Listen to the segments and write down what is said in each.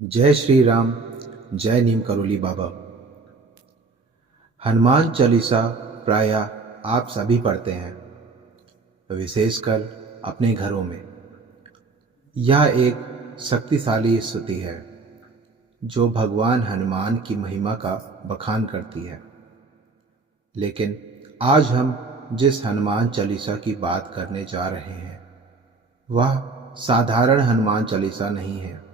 जय श्री राम। जय नीम करोली बाबा। हनुमान चालीसा प्रायः आप सभी पढ़ते हैं, विशेषकर अपने घरों में। यह एक शक्तिशाली स्तुति है जो भगवान हनुमान की महिमा का बखान करती है। लेकिन आज हम जिस हनुमान चालीसा की बात करने जा रहे हैं वह साधारण हनुमान चालीसा नहीं है।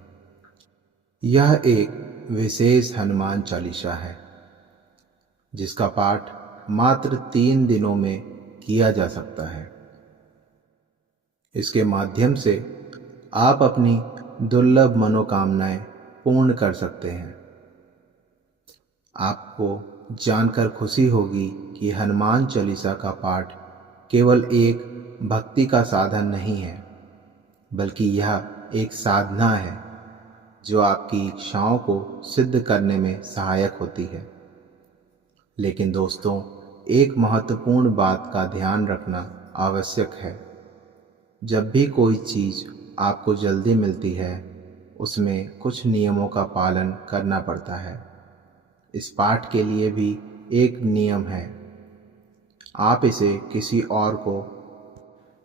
यह एक विशेष हनुमान चालीसा है जिसका पाठ मात्र 3 दिनों में किया जा सकता है। इसके माध्यम से आप अपनी दुर्लभ मनोकामनाएं पूर्ण कर सकते हैं। आपको जानकर खुशी होगी कि हनुमान चालीसा का पाठ केवल एक भक्ति का साधन नहीं है, बल्कि यह एक साधना है जो आपकी इच्छाओं को सिद्ध करने में सहायक होती है। लेकिन दोस्तों, एक महत्वपूर्ण बात का ध्यान रखना आवश्यक है। जब भी कोई चीज़ आपको जल्दी मिलती है, उसमें कुछ नियमों का पालन करना पड़ता है। इस पाठ के लिए भी एक नियम है। आप इसे किसी और को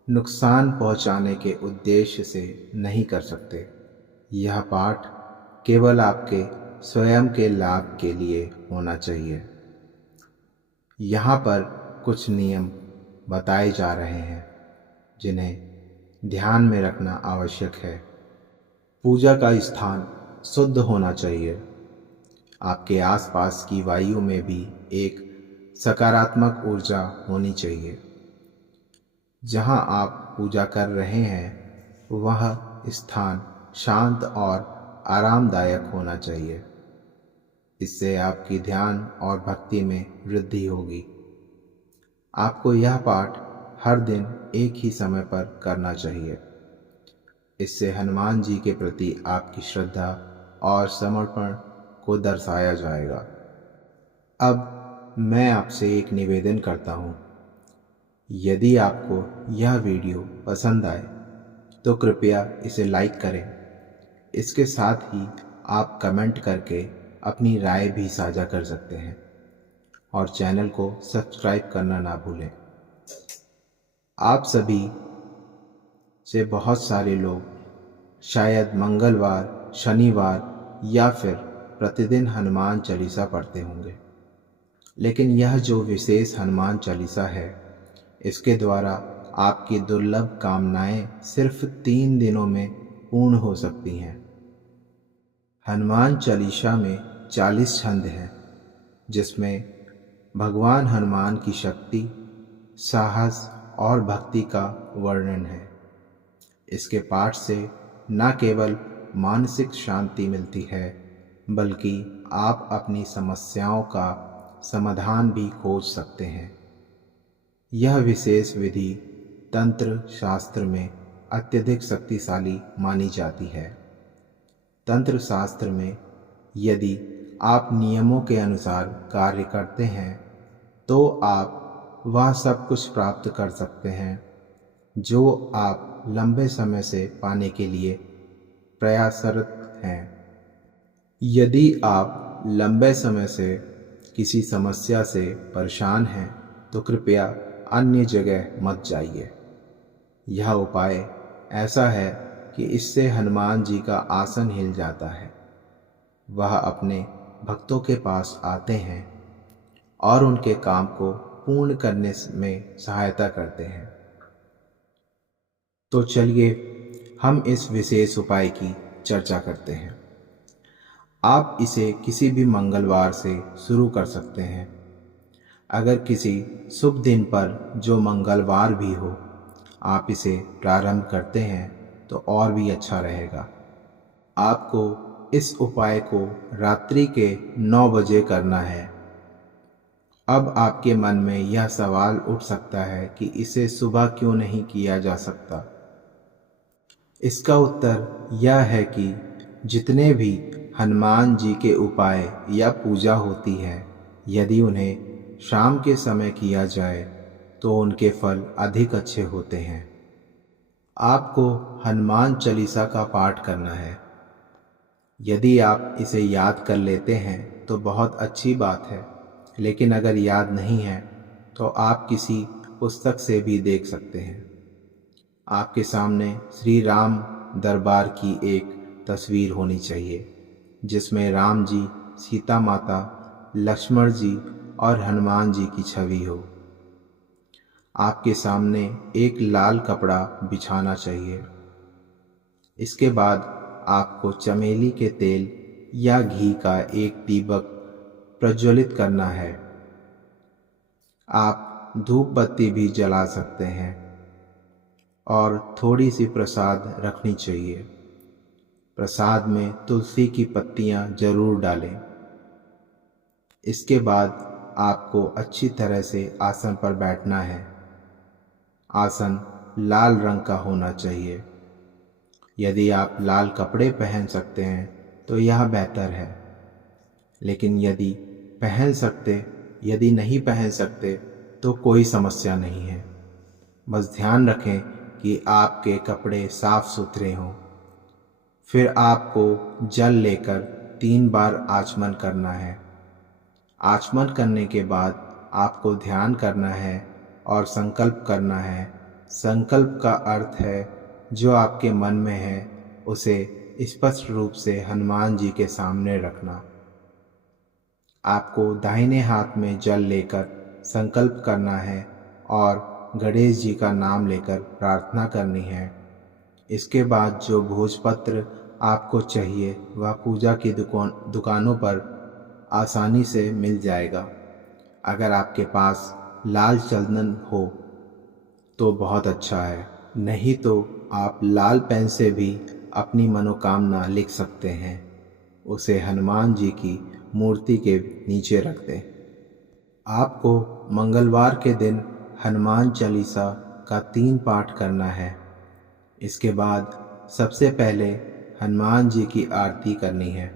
नुकसान पहुंचाने के उद्देश्य से नहीं कर सकते। यह पाठ केवल आपके स्वयं के लाभ के लिए होना चाहिए। यहाँ पर कुछ नियम बताए जा रहे हैं जिन्हें ध्यान में रखना आवश्यक है। पूजा का स्थान शुद्ध होना चाहिए। आपके आसपास की वायु में भी एक सकारात्मक ऊर्जा होनी चाहिए। जहाँ आप पूजा कर रहे हैं वह स्थान शांत और आरामदायक होना चाहिए। इससे आपकी ध्यान और भक्ति में वृद्धि होगी। आपको यह पाठ हर दिन एक ही समय पर करना चाहिए। इससे हनुमान जी के प्रति आपकी श्रद्धा और समर्पण को दर्शाया जाएगा। अब मैं आपसे एक निवेदन करता हूँ, यदि आपको यह वीडियो पसंद आए तो कृपया इसे लाइक करें। इसके साथ ही आप कमेंट करके अपनी राय भी साझा कर सकते हैं और चैनल को सब्सक्राइब करना ना भूलें। आप सभी से बहुत सारे लोग शायद मंगलवार, शनिवार या फिर प्रतिदिन हनुमान चालीसा पढ़ते होंगे, लेकिन यह जो विशेष हनुमान चालीसा है, इसके द्वारा आपकी दुर्लभ कामनाएं सिर्फ 3 दिनों में पूर्ण हो सकती हैं। हनुमान चालीसा में 40 छंद हैं, जिसमें भगवान हनुमान की शक्ति, साहस और भक्ति का वर्णन है। इसके पाठ से न केवल मानसिक शांति मिलती है, बल्कि आप अपनी समस्याओं का समाधान भी खोज सकते हैं। यह विशेष विधि तंत्र शास्त्र में अत्यधिक शक्तिशाली मानी जाती है। तंत्र शास्त्र में यदि आप नियमों के अनुसार कार्य करते हैं तो आप वह सब कुछ प्राप्त कर सकते हैं जो आप लंबे समय से पाने के लिए प्रयासरत हैं। यदि आप लंबे समय से किसी समस्या से परेशान हैं तो कृपया अन्य जगह मत जाइए। यह उपाय ऐसा है कि इससे हनुमान जी का आसन हिल जाता है। वह अपने भक्तों के पास आते हैं और उनके काम को पूर्ण करने में सहायता करते हैं। तो चलिए हम इस विशेष उपाय की चर्चा करते हैं। आप इसे किसी भी मंगलवार से शुरू कर सकते हैं। अगर किसी शुभ दिन पर जो मंगलवार भी हो आप इसे प्रारंभ करते हैं तो और भी अच्छा रहेगा। आपको इस उपाय को रात्रि के 9 बजे करना है। अब आपके मन में यह सवाल उठ सकता है कि इसे सुबह क्यों नहीं किया जा सकता। इसका उत्तर यह है कि जितने भी हनुमान जी के उपाय या पूजा होती है, यदि उन्हें शाम के समय किया जाए तो उनके फल अधिक अच्छे होते हैं। आपको हनुमान चालीसा का पाठ करना है। यदि आप इसे याद कर लेते हैं तो बहुत अच्छी बात है, लेकिन अगर याद नहीं है तो आप किसी पुस्तक से भी देख सकते हैं। आपके सामने श्री राम दरबार की एक तस्वीर होनी चाहिए, जिसमें राम जी, सीता माता, लक्ष्मण जी और हनुमान जी की छवि हो। आपके सामने एक लाल कपड़ा बिछाना चाहिए। इसके बाद आपको चमेली के तेल या घी का एक दीपक प्रज्वलित करना है। आप धूप बत्ती भी जला सकते हैं और थोड़ी सी प्रसाद रखनी चाहिए। प्रसाद में तुलसी की पत्तियां जरूर डालें। इसके बाद आपको अच्छी तरह से आसन पर बैठना है। आसन लाल रंग का होना चाहिए। यदि आप लाल कपड़े पहन सकते हैं तो यह बेहतर है, लेकिन यदि नहीं पहन सकते तो कोई समस्या नहीं है। बस ध्यान रखें कि आपके कपड़े साफ सुथरे हों। फिर आपको जल लेकर 3 बार आचमन करना है। आचमन करने के बाद आपको ध्यान करना है और संकल्प करना है। संकल्प का अर्थ है जो आपके मन में है उसे स्पष्ट रूप से हनुमान जी के सामने रखना। आपको दाहिने हाथ में जल लेकर संकल्प करना है और गणेश जी का नाम लेकर प्रार्थना करनी है। इसके बाद जो भोजपत्र आपको चाहिए वह पूजा की दुकानों पर आसानी से मिल जाएगा। अगर आपके पास लाल चंदन हो तो बहुत अच्छा है, नहीं तो आप लाल पेन से भी अपनी मनोकामना लिख सकते हैं। उसे हनुमान जी की मूर्ति के नीचे रख दें। आपको मंगलवार के दिन हनुमान चालीसा का 3 पाठ करना है। इसके बाद सबसे पहले हनुमान जी की आरती करनी है।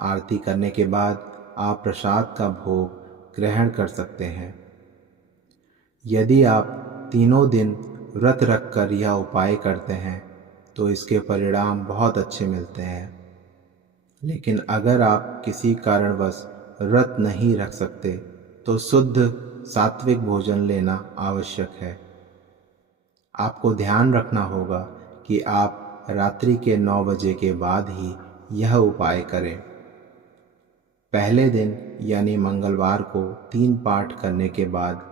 आरती करने के बाद आप प्रसाद का भोग ग्रहण कर सकते हैं। यदि आप तीनों दिन व्रत रखकर यह उपाय करते हैं तो इसके परिणाम बहुत अच्छे मिलते हैं। लेकिन अगर आप किसी कारणवश व्रत नहीं रख सकते तो शुद्ध सात्विक भोजन लेना आवश्यक है। आपको ध्यान रखना होगा कि आप रात्रि के 9 बजे के बाद ही यह उपाय करें। पहले दिन यानी मंगलवार को 3 पाठ करने के बाद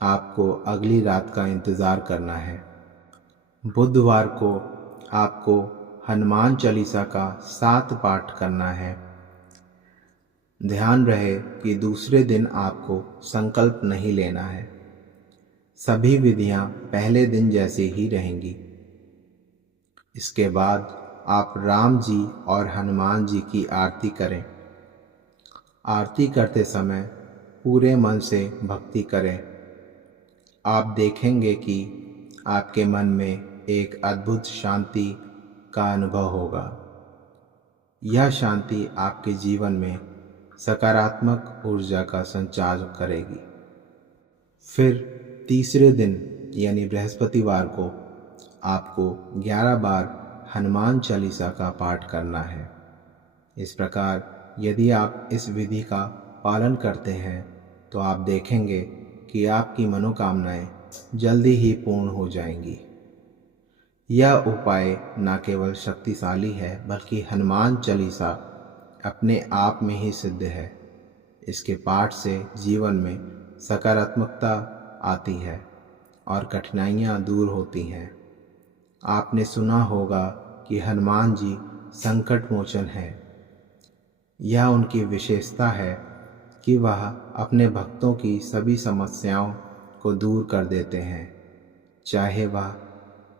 आपको अगली रात का इंतज़ार करना है। बुधवार को आपको हनुमान चालीसा का 7 पाठ करना है। ध्यान रहे कि दूसरे दिन आपको संकल्प नहीं लेना है। सभी विधियां पहले दिन जैसी ही रहेंगी। इसके बाद आप राम जी और हनुमान जी की आरती करें। आरती करते समय पूरे मन से भक्ति करें। आप देखेंगे कि आपके मन में एक अद्भुत शांति का अनुभव होगा। यह शांति आपके जीवन में सकारात्मक ऊर्जा का संचार करेगी। फिर तीसरे दिन यानी बृहस्पतिवार को आपको 11 बार हनुमान चालीसा का पाठ करना है। इस प्रकार यदि आप इस विधि का पालन करते हैं तो आप देखेंगे कि आपकी मनोकामनाएं जल्दी ही पूर्ण हो जाएंगी। यह उपाय न केवल शक्तिशाली है बल्कि हनुमान चालीसा अपने आप में ही सिद्ध है। इसके पाठ से जीवन में सकारात्मकता आती है और कठिनाइयाँ दूर होती हैं। आपने सुना होगा कि हनुमान जी संकट मोचन है। यह उनकी विशेषता है कि वह अपने भक्तों की सभी समस्याओं को दूर कर देते हैं, चाहे वह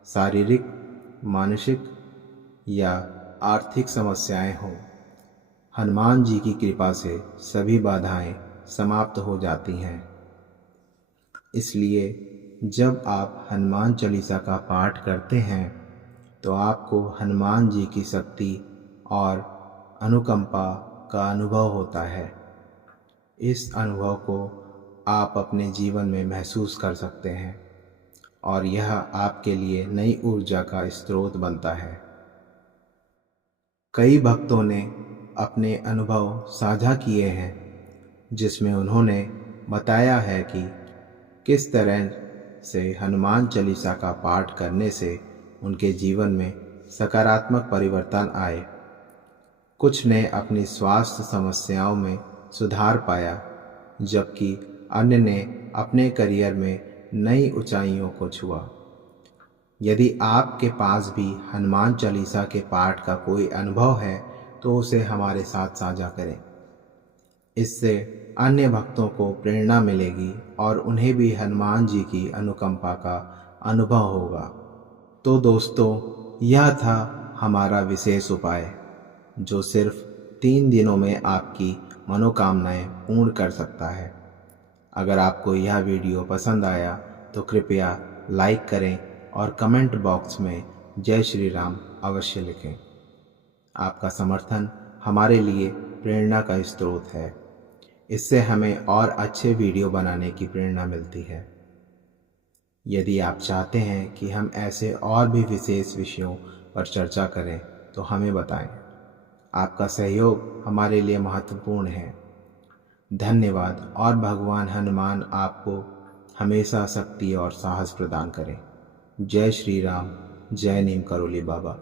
शारीरिक, मानसिक या आर्थिक समस्याएं हों। हनुमान जी की कृपा से सभी बाधाएं समाप्त हो जाती हैं। इसलिए जब आप हनुमान चालीसा का पाठ करते हैं तो आपको हनुमान जी की शक्ति और अनुकंपा का अनुभव होता है। इस अनुभव को आप अपने जीवन में महसूस कर सकते हैं और यह आपके लिए नई ऊर्जा का स्रोत बनता है। कई भक्तों ने अपने अनुभव साझा किए हैं, जिसमें उन्होंने बताया है कि किस तरह से हनुमान चालीसा का पाठ करने से उनके जीवन में सकारात्मक परिवर्तन आए। कुछ ने अपनी स्वास्थ्य समस्याओं में सुधार पाया, जबकि अन्य ने अपने करियर में नई ऊंचाइयों को छुआ। यदि आपके पास भी हनुमान चालीसा के पाठ का कोई अनुभव है तो उसे हमारे साथ साझा करें। इससे अन्य भक्तों को प्रेरणा मिलेगी और उन्हें भी हनुमान जी की अनुकंपा का अनुभव होगा। तो दोस्तों, यह था हमारा विशेष उपाय जो सिर्फ 3 दिनों में आपकी मनोकामनाएं पूर्ण कर सकता है। अगर आपको यह वीडियो पसंद आया तो कृपया लाइक करें और कमेंट बॉक्स में जय श्री राम अवश्य लिखें। आपका समर्थन हमारे लिए प्रेरणा का स्रोत है। इससे हमें और अच्छे वीडियो बनाने की प्रेरणा मिलती है। यदि आप चाहते हैं कि हम ऐसे और भी विशेष विषयों पर चर्चा करें तो हमें बताएं। आपका सहयोग हमारे लिए महत्वपूर्ण है। धन्यवाद और भगवान हनुमान आपको हमेशा शक्ति और साहस प्रदान करें। जय श्री राम। जय नीम करोली बाबा।